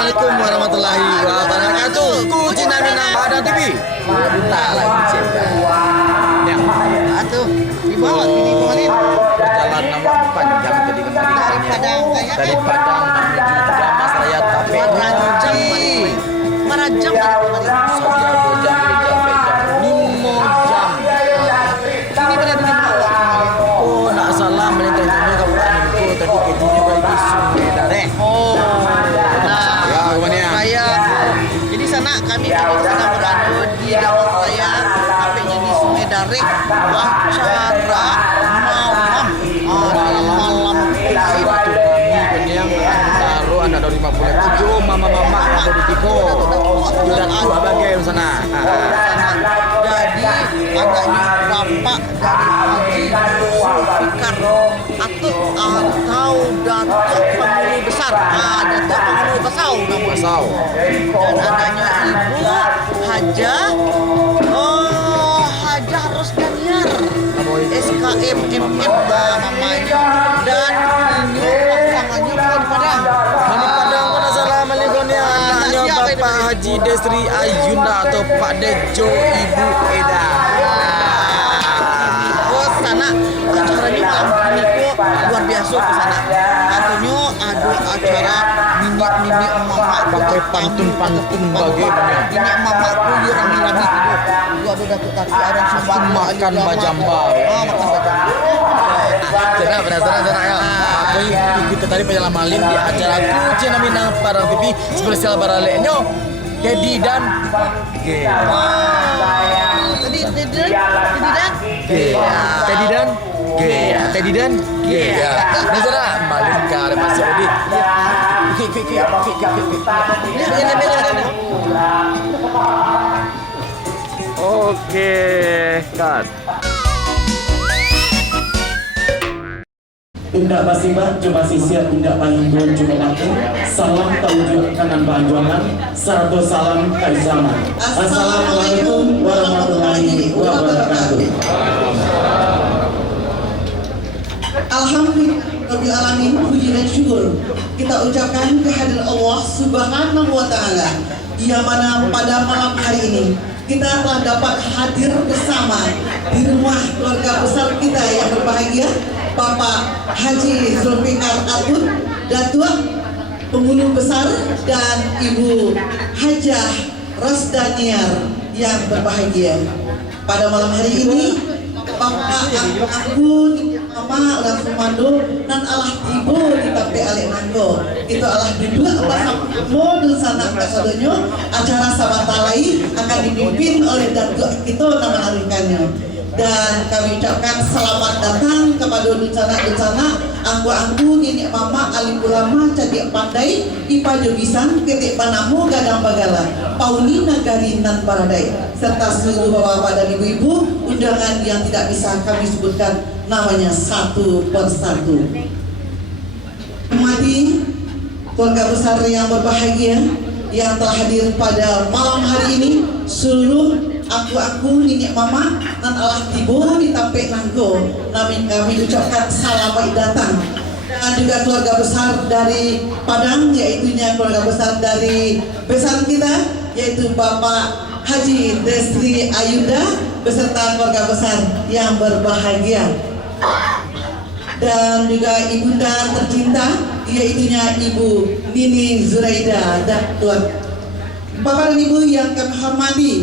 Assalamualaikum warahmatullahi wabarakatuh. Kucina Minang ada TV. Kita lagi cek. Ya, atuh di bawah ini kemarin. Perjalanan panjang tadi kemarin. Dari Padang menuju Damas Raya tapi Marajam saja 2 jam sampai jam 5 jam. ini berada di bawah. Oh, nak salah melintang ini kabupaten itu tadi keji juga di Sungai Dareh. Oh, nah, Ya, kemana? Raya. Jadi sana kami sedang berada di Damas Raya, sampainya di Sungai Dareh. Acara malam yang baru anda dari 57 mama-mama ada di Tiko. Sudah tua bagai sana. Jadi anaknya bapak dari Haji Zulfikar atau Datuk Pengulu Besar, Datuk Pengulu Besau namanya. Besau. Dan adanya ibu Hajah Hajah Rosdaniar SKM MM namanya, dan ini pasangannya di Padang. Di Padang pun assalamualaikum ya anaknya Bapak Haji Desri Ayunda atau Pak Dejo Ibu Eda. Oh sana acaranya malam ini kok luar biasa ke sana. Katanya ada acara nini emak Pakai pantun-pantun bagaimana? Ini emak-emakku yang rami-rami itu. Gua ada datuk kaki orang sambat Makan bajamba. Makan bajamba. Penasaran ya. Aku ikut tadi penyelam malim di acara Kucina Minang Padang TV spesial baraleknya Teddy dan G. Teddy dan G. Penasaran malim kare masuk di. Oke, cut. Tindak basibah coba sisir tindak panjun coba mati. Salam tawujud kanan panjuangan. Satu salam kaisaman. Assalamualaikum warahmatullahi wabarakatuh. Alhamdulillah alamin, puji dan syukur kita ucapkan kehadiran Allah Subhanahu wa taala yang mana pada malam hari ini kita telah dapat hadir bersama di rumah keluarga besar kita yang berbahagia, Bapak Haji Zulfikar Atun, Datuk Pengulu Besar, dan Ibu Hajah Rosdaniar yang berbahagia. Pada malam hari ini Bapak Ampun Mama ulang sumando nan alah ibu di tape alik nanggo itu alah duduk pasang modul sana kasodonyo. Acara sabatalai akan dipimpin oleh datuk kita nama arikannya, dan kami ucapkan selamat datang kepada ducana anggu-anggu nenek mama alim ulama cadik pandai ipa jogisan ketik panamu gadang bagala pauni nagari nan paradai serta seluruh bapak-bapak dan ibu-ibu undangan yang tidak bisa kami sebutkan namanya satu persatu. Hormati keluarga besar yang berbahagia yang telah hadir pada malam hari ini, seluruh aku nenek mama dan alah ibu di tampek nangko kami ucapkan selamat datang, dan juga keluarga besar dari Padang, yaitunya keluarga besar dari besan kita yaitu Bapak Haji Desri Ayunda beserta keluarga besar yang berbahagia, dan juga ibunda tercinta yaitunya Ibu Nini Zuraida dan Bapak dan Ibu yang kami hormati.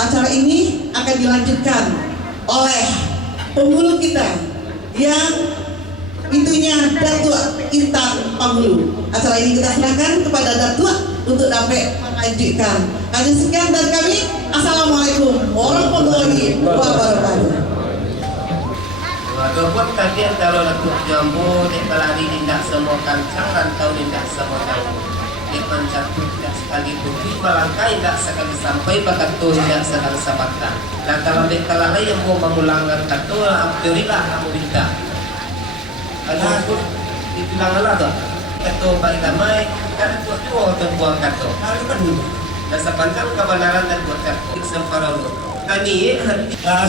Acara ini akan dilanjutkan oleh penghulu kita yang itunya Datuk Intan Pangulu. Acara ini kita serahkan kepada Datuk untuk dapat melanjutkan. Hanya sekian dari kami. Assalamualaikum warahmatullahi wabarakatuh. Walaupun kalian kalau laku jambu di pelari tidak semua kancang rantau tidak semua kancang. Di pancatu tidak sekali bukti melangkai tidak sekali sampai bakat tu tidak sedang sabata. Dan kalau di kalalai yang mau mengulangan katu alhamdulillah kamu minta. Ada aku dibilang tu katu balik damai kan tu buang katu. Hari kan dulu. Dan sepanjang kebenaran dan buat katu sempurna. Kami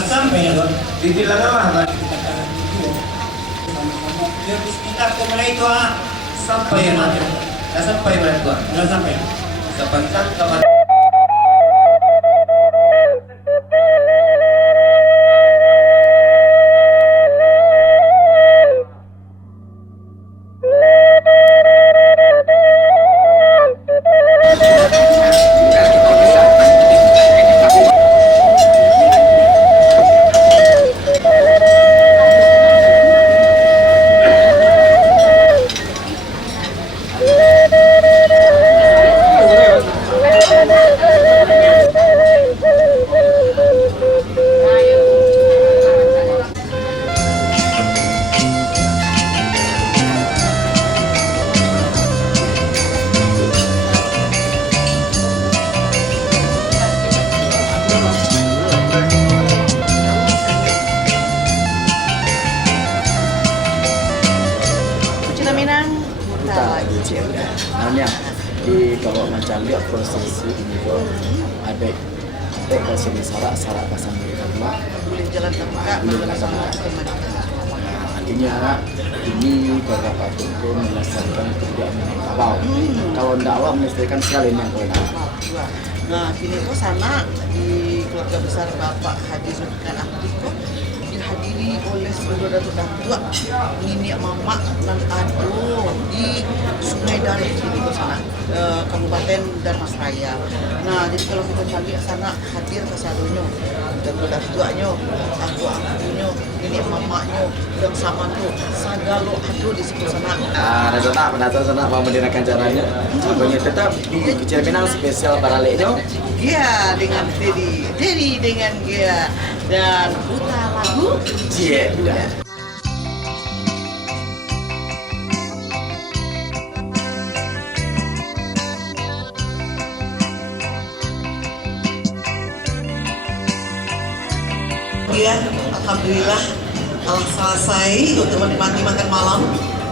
sampai dibilang apa? Ya bismillah mulai itu sampai Dah sampai mana tua? Dah sampai. Sebentar kapan? Cina Minang. Tak lagi cik dah. Namanya di kalau macam lihat prosesi ini tu ada kalau sini sarak pasang mereka pula. Boleh jalan terbuka, bersama Artinya ini beberapa tentu melestarikan kebudayaan Minangkabau. Kalau tidak awak melestarikan sekali yang kau nak. Nah, kini kok sana di keluarga besar Bapak Haji Zulfiqar Ahmad kok dihadiri oleh seluruh datuk-datuk nenek mamak dan ado di Sungai Dari sini kok sana Kabupaten Dharmasraya. Nah, jadi kalau kita cari sana hadir ke salunya datuk-datuknya, aku-akunya, nenek mamaknya, dan sama tu sagalo ado di situ sana. Penonton sana mau mendirikan caranya. Apanya tetap di Kecil Minang spesial baraliknya. Gia dengan Dedi dengan Gia dan putar lagu Cik dah. Ya, alhamdulillah telah selesai untuk menikmati makan malam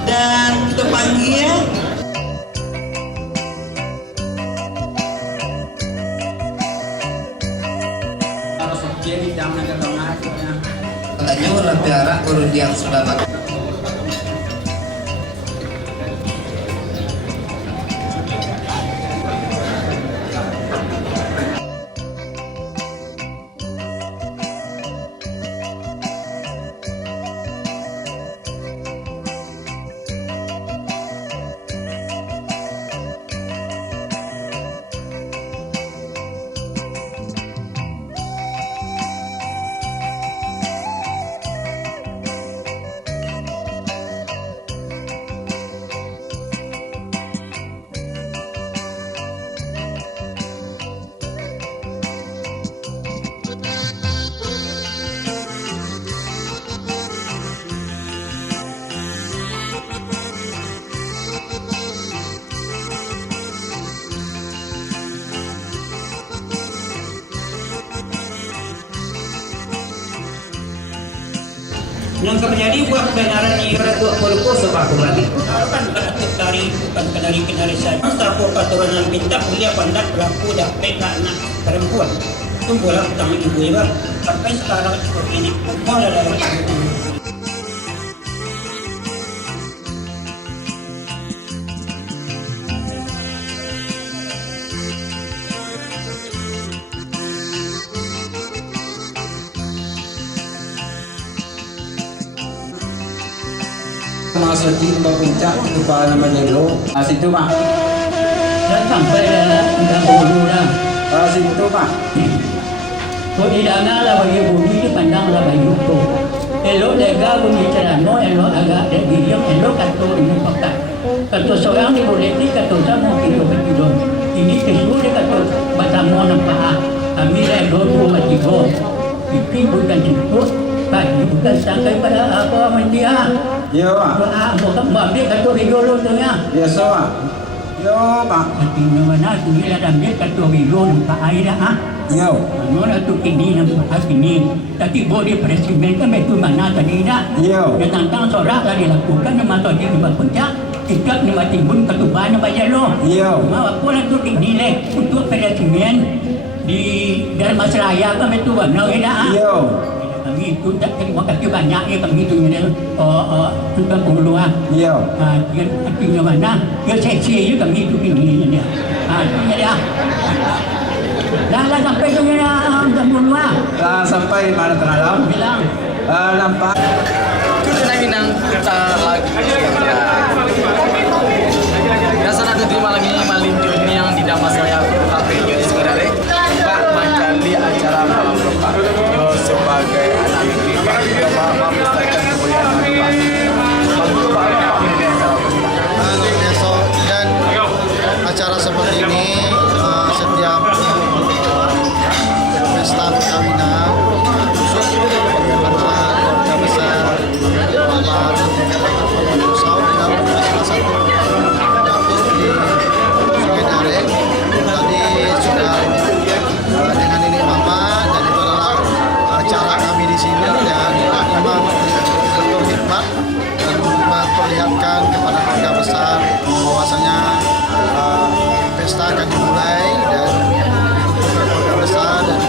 dan kita panggil Katanya orang tiara guru yang sudah makan. Yang terjadi buat kebenaran ini Ratu Poluko sebab kembali. Kan dari bukan kenari saja. Satu keturunan minta kuliah pandai pelaku dah baik anak perempuan. Tumbuhlah utama ibu ibu. Sampai sekarang seperti ini. Boleh dalam masuk di puncak kepala Manilo. Situ Pak. dan sampai dah bulu dah. Situ Pak. Kau tidak ngalah bagi bumi di pandanglah bagi itu. Elok lega bumi celano, elok agak degilium, elok kata ini pakai. Kata seorang di boleh ni kata sama kita bertidur. Ini kesuruh dia kata bertemu nampak. Kami dah dua mati go. Itu bukan cukup. Bagi bukan sangkai pada apa mendia. Ya Pak. Bukan dia kata video tu ya. Biasa Pak. Ya Pak. Tapi mana tu dia dah ambil kata video nampak air dah. Ya. Mana tu kini nampak kini. Tapi boleh presiden kan itu mana tadi dah. Ya. Dia tentang sorak lah dilakukan nama tu dia di puncak. Tidak ni mati pun ketuban apa je lo. Ya. Mau apa lah tu kini leh untuk presiden di Dharmasraya kan itu mana dah. Ya. kami itu tak terima kasih banyak ya kami itu ini Sultan Pulua. Iya. Dia artinya mana? Dia seksi juga kami itu ini dia. Ini dia. Dah sampai ke Sultan Pulua. Sampai mana tengah malam? Bilang. Nampak. Kudu na minang kita lagi ya. Biasa nanti di malam ini malinjo ini yang di damas saya tapi ini sebenarnya Pak Mancali acara malam lepas. Yo sebagai anak negeri Pak dia melestarikan kebudayaan besok dan acara seperti ini setiap pesta perkawinan khusus antara keluarga besar Saud dan salah satu dapur di Sungai Dareng tadi sudah dengan ini mama dan itu adalah acara kami di sini dan memang betul hikmat dan memperlihatkan kepada keluarga besar bahwasanya pesta akan dimulai dan keluarga besar dan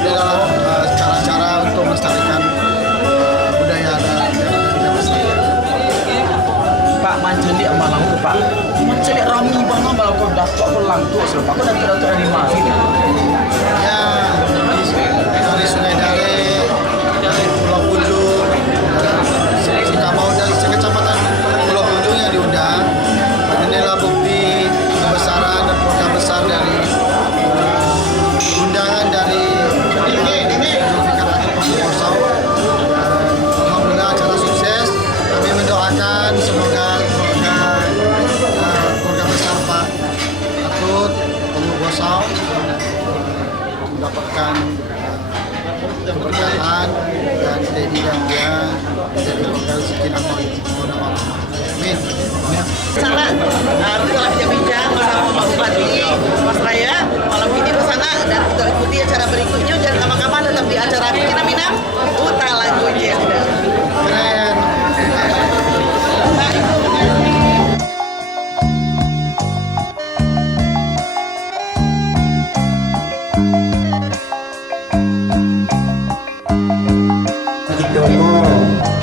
ini adalah cara-cara untuk melestarikan budaya dan kita melestarikan. Pak Mancali amalang tu Pak. Mancali rami banget malah kau datuk aku lantuk sebab aku datuk animasi. Ya, dari Sungai Dareng, dari Pulau Punjung, Sikamau dan sekecamatan Pulau Punjung yang diundang. Inilah bukti kebesaran dan keluarga besar dari undangan dari Zulfikar Hakim Pak Saud. Alhamdulillah acara sukses. Kami mendoakan semoga keluarga besar Pak Atut, Pak Saud mendapatkan keberkahan dan Dedi dan dia jadi keluarga sekitar Amin. Sana, telah bincang bersama Pak Bupati Mas Raya malam ini ke sana dan kita ikuti acara berikutnya. Jangan kapan-kapan tetap di acara Kucina Minang Putra Lagu Jenda. Keren. Kita mau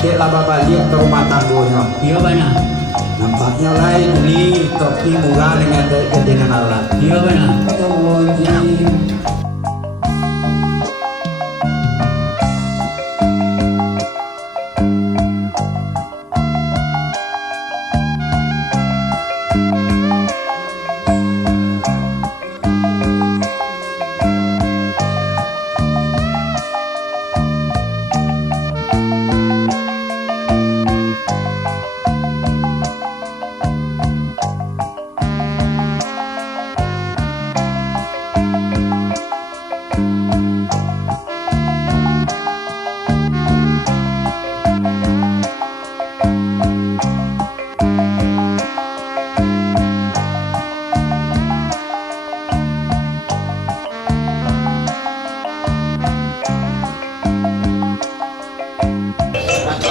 dia laba balik ke rumah tangganya. Iya mana? Nampaknya lain ini topi murah dengan alat. Iya mana?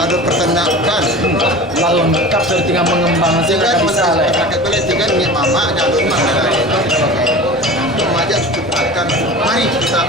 Ada peternakan Lalu lengkap dari tinggal mengembangkan sehingga sehingga bisa lah. masyarakat boleh tinggal mama dan rumah untuk mengajak akan mari kita